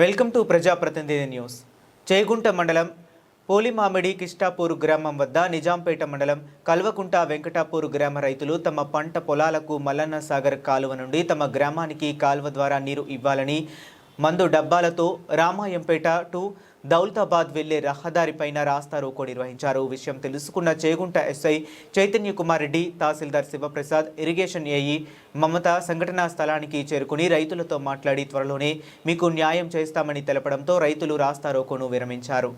Welcome to ప్రజాప్రతినిధి news. Chegunta మండలం పోలిమామిడి కిష్టాపూర్ గ్రామం వద్ద నిజాంపేట మండలం కల్వకుంట వెంకటాపూర్ గ్రామ రైతులు తమ పంట పొలాలకు మల్లన్న సాగర్ కాలువ నుండి తమ గ్రామానికి కాలువ ద్వారా నీరు ఇవ్వాలని మందు డబ్బాలతో రామాయంపేట టు దౌలతాబాద్ వెళ్లే రహదారిపైన రాస్తా రోకో నిర్వహించారు. విషయం తెలుసుకున్న చేగుంట ఎస్ఐ చైతన్య కుమార్ రెడ్డి, తహసీల్దార్ శివప్రసాద్, ఇరిగేషన్ ఏఈ మమత సంఘటనా స్థలానికి చేరుకుని రైతులతో మాట్లాడి త్వరలోనే మీకు న్యాయం చేస్తామని తెలపడంతో రైతులు రాస్తా రోకోను విరమించారు.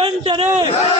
వెంటనే